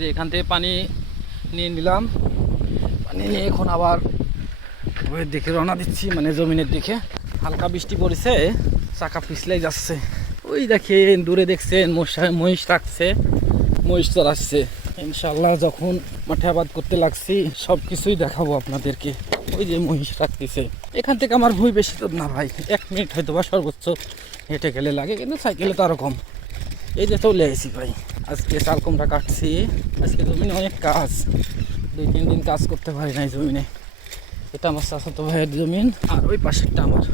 যে এখান থেকে পানি নিয়ে নিলাম, পানি নিয়ে এখন আবার ওই দিকে রওনা দিচ্ছি, মানে জমিনের দিকে। হালকা বৃষ্টি পড়েছে, চাকা পিছলাই যাচ্ছে। ওই দেখেন দূরে দেখছেন মহিষ রাখছে, মহিষ চড়াচ্ছে। ইনশাল্লাহ যখন মাঠে আবাদ করতে লাগছি সব কিছুই দেখাবো আপনাদেরকে। ওই যে মহিষ রাখতেছে, এখান থেকে আমার ভুঁই বেশি তো না ভাই, 1 মিনিট হয়তো বা সর্বোচ্চ হেঁটে গেলে লাগে, কিন্তু সাইকেলে তো আরও কম। এই যে চলে আসি ভাই, আজকে চালকুমড়া কাটছি। আজকে জমিনে অনেক কাজ, 2-3 দিন কাজ করতে পারি নাই জমিনে। এটা আমার চাচাতো ভাইয়ের জমিন, আর ওই পাশেরটা আমার।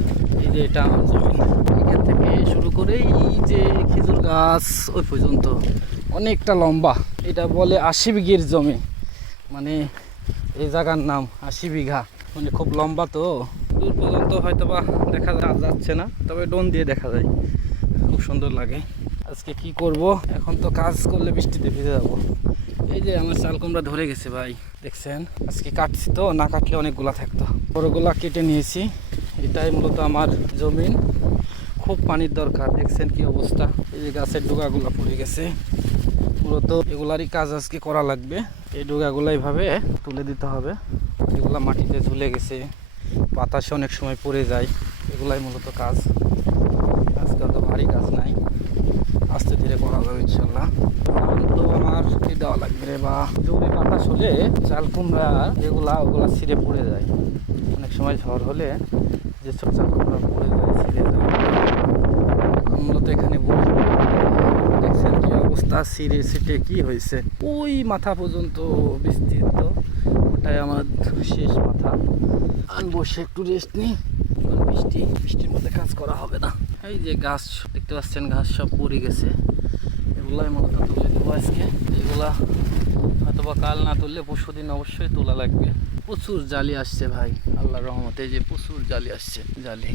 এই যে এটা আমার জমিন, এখান থেকে শুরু করে এই যে খেজুর গাছ ওই পর্যন্ত অনেকটা লম্বা। এটা বলে 80 বিঘের জমি, মানে এই জায়গার নাম 80 বিঘা, মানে খুব লম্বা। তো দূর পর্যন্ত হয়তো বা দেখা যাচ্ছে না, তবে ড্রোন দিয়ে দেখা যায়, খুব সুন্দর লাগে। আজকে কি করব, এখন তো কাজ করলে বৃষ্টিতে ভিজে যাবো। এই যে আমার চাল কুমড়া ধরে গেছে ভাই, দেখছেন। আজকে কাটছি তো, না কাটলে অনেকগুলা থাকতো, বড়গুলা কেটে নিয়েছি। এটাই মূলত আমার জমিন, খুব পানির দরকার। দেখছেন কি অবস্থা, এই যে গাছের ডোগাগুলা পড়ে গেছে। মূলত এগুলারই কাজ আজকে করা লাগবে। এই ডোগাগুলা এইভাবে তুলে দিতে হবে, এগুলা মাটিতে ঝুলে গেছে, বাতাসে অনেক সময় পড়ে যায়, এগুলাই মূলত কাজ। আজকে অত ভারী কাজ নাই, আস্তে ধীরে করা যাবে ইনশাল্লাহ। তো আমার কি দেওয়া লাগবে রে, বা জোরে বাতাস হলে চাল কুমড়া যেগুলা ওগুলা ছিঁড়ে পড়ে যায়। অনেক সময় ঝড় হলে যে সব চাল কুমড়া পড়ে যায়, ছিঁড়ে যায়। এখন মূলত এখানে বসবো, দেখছেন কি অবস্থা, ছিঁড়ে ছিটে কি হয়েছে। ওই মাথা পর্যন্ত বিস্তৃত, ওটাই আমার শেষ মাথা। আর বসে একটু রেস্ট নিই, বৃষ্টির মধ্যে কাজ করা হবে না। এই যে গাছ দেখতে পাচ্ছেন, ঘাস সব পড়ে গেছে, এগুলাই মূলত তুলে দেবো আজকে। এগুলা হয়তো বা কাল না তুললে পরশুদিন অবশ্যই তোলা লাগবে। প্রচুর জালি আসছে ভাই, আল্লাহর রহমতে, যে প্রচুর জালি আসছে, জালি।